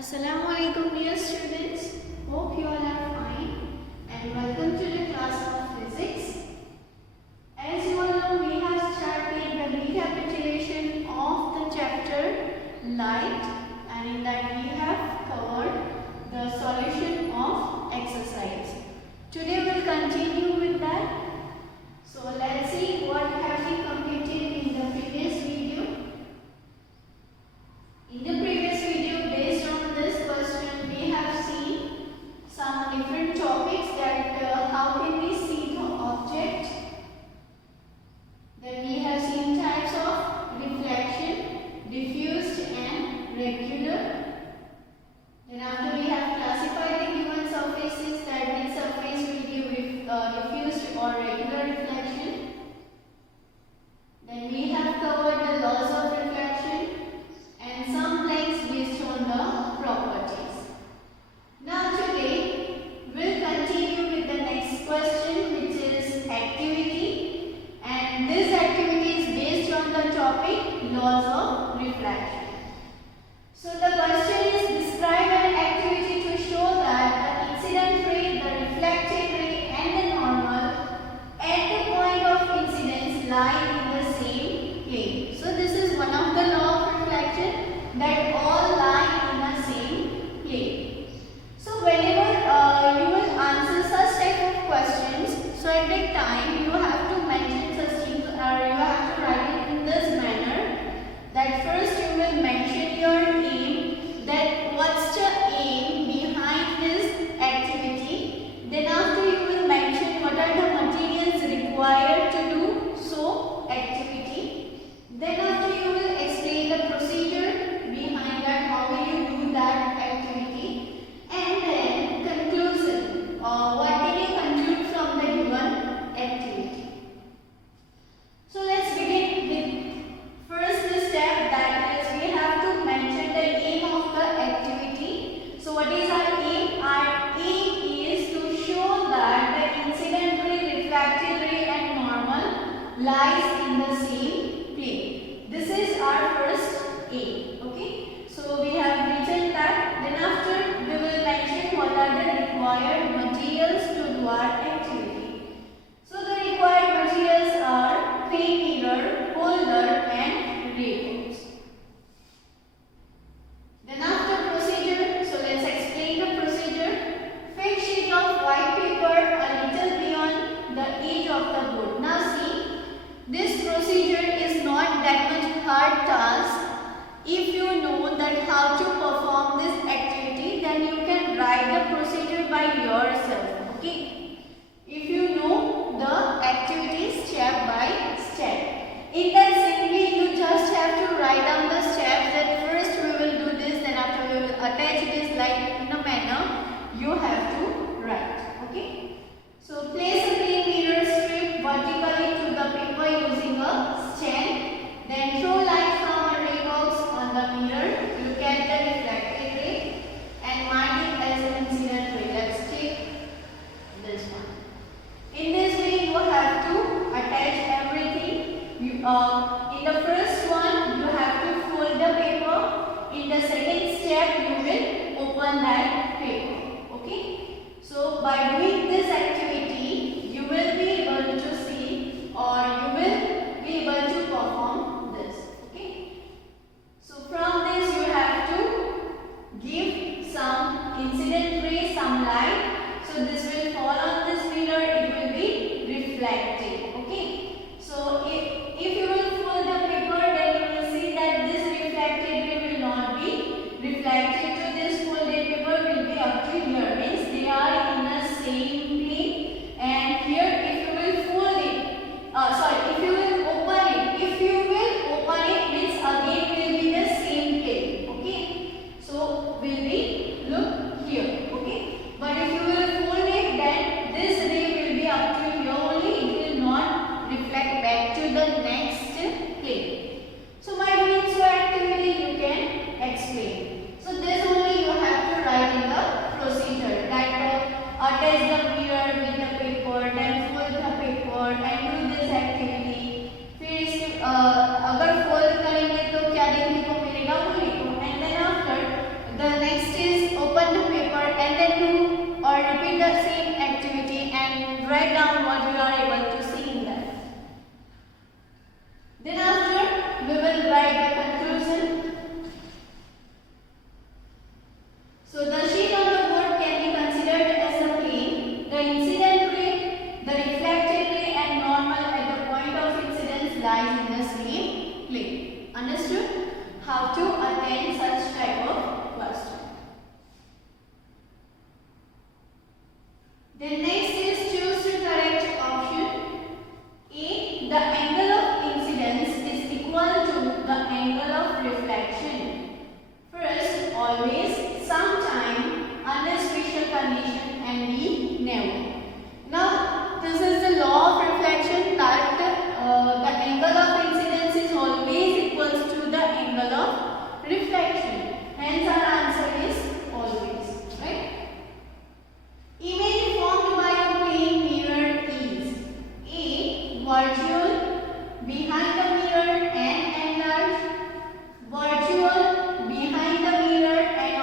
Assalamualaikum dear students, hope you all are fine and welcome to the class of physics. As you all know, we have started the recapitulation of the chapter light, and in that we have covered the solution of exercise. Today we will continue with that. So let's see what have we completed in the previous video. In the previous video, based on this question, we have seen some different topics that how can we see the object. Then we have seen types of reflection, diffused and regular. Then after we have classified the given surfaces, that which surface will give diffused or regular reflection. Then we have covered the laws of reflection and some blanks based on the properties. Now today we'll continue with the next question, which is activity, and this activity is based on the topic laws of refraction. So the question is, describe an activity to show that the incident ray, the reflected ray and the normal at the point of incidence lie in the same plane. So this is one of the law of reflection, that all lie in the same plane. So whenever you will answer such type of questions, so at that time you have to mention such things, or you have to write it in this manner, that first you will mention your aim, that what's the aim behind this activity. Then after you will mention what are the materials required to do so activity. Then after you will explain the procedure behind that, how will you do that activity, and then conclusion, what did you conclude from the given activity. So let's begin with first step, that is we have to mention the aim of the activity. So what is our aim? Our aim is to show that the incident ray, refracted ray and normal lies in the same plane. This is our first aim. Okay, so we have written that. Then after we will mention what are the required materials to do our activity. So the required materials are crane mirror, holder and ray poles. Then after procedure, so let's explain the procedure. Fix sheet of white paper a little beyond the edge of the board. Now see, this procedure is not that much hard task. If you know that how to perform this activity, then you can write the procedure by yourself. Okay, if you know the activity step by step, in that simply you just have to write down the steps, that first we will do this, then after we will attach this like in a manner you have to write. Okay, so place a crane mirror strip vertically to the paper using a stand. Then throw light from a ray box on the mirror. Look at the reflected ray and mark it as an incident ray. Let's take this one. In this way you have to attach everything. In the first one you have to fold the paper. In the second step you will open that paper. Okay. So by doing this activity you will be able to see, or you will be able to perform this. Okay. So from this you have to give some incident ray, some light. So this will fall on this mirror, it will be reflected. Okay. So if you will fold the paper, then you will see that this reflected ray will not be reflected to this folded paper, will be up to here. Means they are in the same plane. And here if you will fold it, if you will open it, means again will be the same plane. Okay, so will be look here. Okay, but if you will fold it, then this ray will be up to here only, it will not reflect back to the next plane. So by doing so activity you can explain. So this always, sometime, under special condition, and we never. Now, this is the law of reflection, that the angle of incidence is always equals to the angle of reflection. Hence, our answer is always. Right? Image formed by a plane mirror is A. Virtual, behind the mirror and enlarged. Virtual, behind the mirror and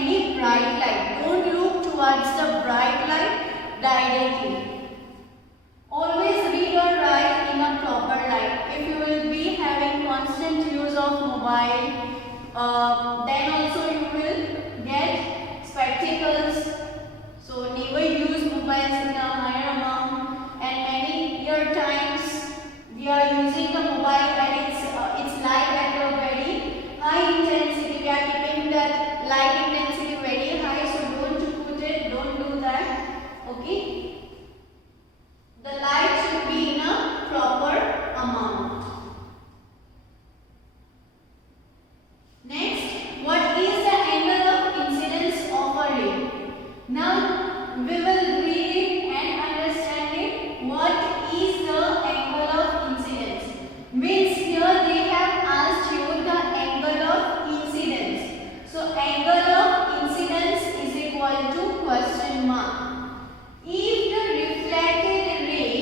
any bright light. Don't look towards the bright light directly. Always read or write in a proper light. If you will be having constant use of mobile, then also you will get spectacles. So never use mobiles in a higher amount. And many year times we are using the mobile and it's light at a very high intensity. We are keeping that light intensity very high. So don't put it. Don't do that. Okay. The light should be in a proper amount. Next, what is the angle of incidence of a ray? Now, we will read it and understand it. What is the angle of incidence? Means here they have asked you the angle of incidence. So, angle of incidence is equal to question mark. If the reflected ray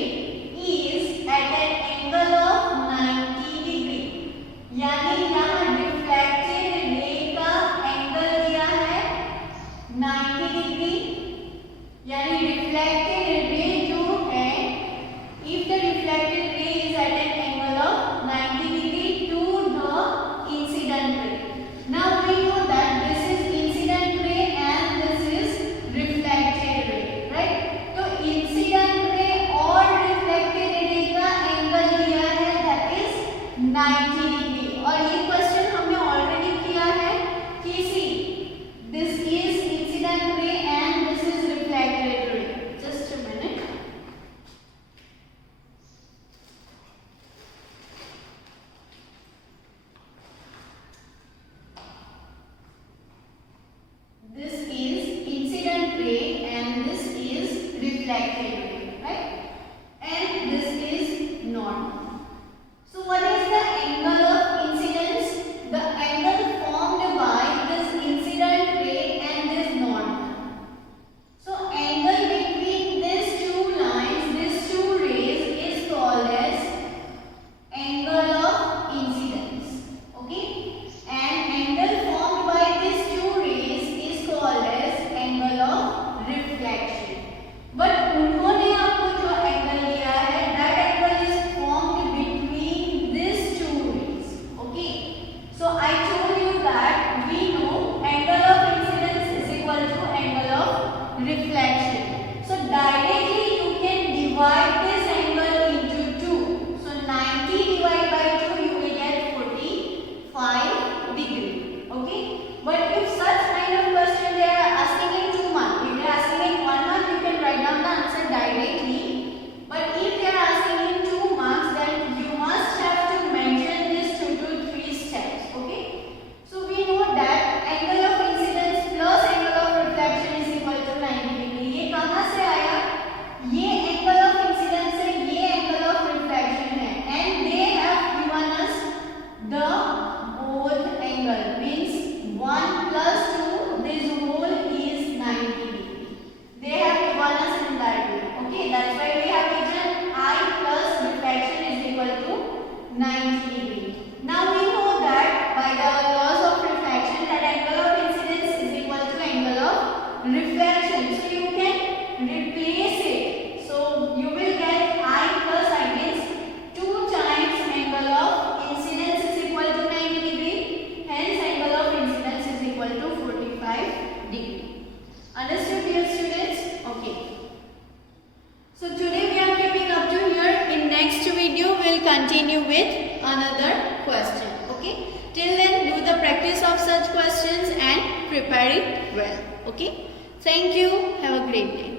is at an angle of 90 degree, यानी यहाँ reflected ray का angle दिया है 90 degree, यानी reflected ray जो है, if the reflected ray is at an angle of 90 degree to the incident ray. Now we know that this is incident ray and this is reflected ray, right? Incident ray और reflected ray का angle दिया है that is 90 degree और ये question हमने already किया है कि see this is incident ray and this is reflected ray. Just a minute. This is incident ray and this is reflected ray, right? And this is normal. So what is the angle of incidence? The angle formed by this incident ray and this normal. So angle between these two lines, these two rays is called as angle of incidence. Okay? And angle formed by these two rays is called as angle of reflection. But उन्होंने आपको जो angle दिया है that angle is formed between these two rays. Okay. So I told you that we know angle of incidence is equal to angle of reflection. So directly you can divide this angle into two. So 90 divided by 2 you will get 45 degree. Okay. But if such kind of question they are asking in 2 marks, if they are asking in 1 mark, you can write down the answer directly. But if they are asking in 2 marks, then you must have to mention this 2 to 3 steps. Okay. So we know that angle of incidence plus angle of reflection is equal to 90 degree. ये कहाँ से आया? ये angle of incidence है, ये angle of reflection है, and they have given us the both angle means 1 plus 2, this whole is 90 degree. They have given us in that way. Okay, that's why we have written I plus reflection is equal to 90 degree. Now we know that by the laws of reflection that angle of incidence is equal to angle of reflection. So you can replace it. So you will get I plus I means 2 times angle of incidence is equal to 90 degree. Hence angle of incidence is equal to 45 degree. Understood, dear students? Okay. So today we are keeping up to here. In next video we will continue with another question. Okay. Till then do the practice of such questions and prepare it well. Okay. Thank you. Have a great day.